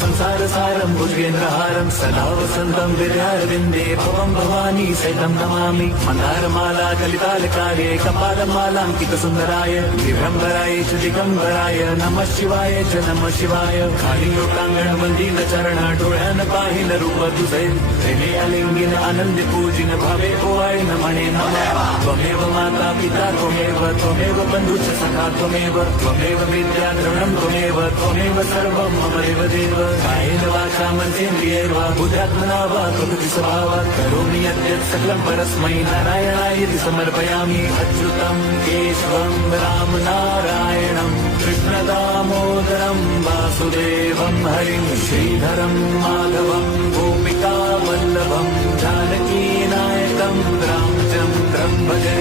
संसारसारं भुजगेन्द्रहारं सदा वसन्तं हृदयारविन्दे भवं भवानी सहितं नमामि मन्दारमाला कलितालकार्ये कपालमालाङ्कितसुन्दराय दिगम्बराय च दिगम्बराय नमः शिवाय च नमः शिवाय कालीयोगाङ्गणमन्दिरचरण डोळ्यान पाहिन रूप तुझे प्रेमे अलिंगिन आनंदे पूजिन भावे ओवाळिन म्हणे नमः त्वमेव माता पिता त्वमेव बन्धुश्च सखा त्वमेव विद्या द्रविणं त्वमेव सर्वं मम देवदेव कायेन वाचा मनसेन्द्रियैर्वा बुद्ध्यात्मना वा प्रकृति स्वभावात् करोमि यद्यत् सकलं परस्मै नारायणायति समर्पयामि अच्युतं केशवं राम नारायणं कृष्णदामोदरं वासुदेवं हरिं श्रीधरं माधवं गोपिका वल्लभं जानकीनायकं रामचन्द्रं भजे।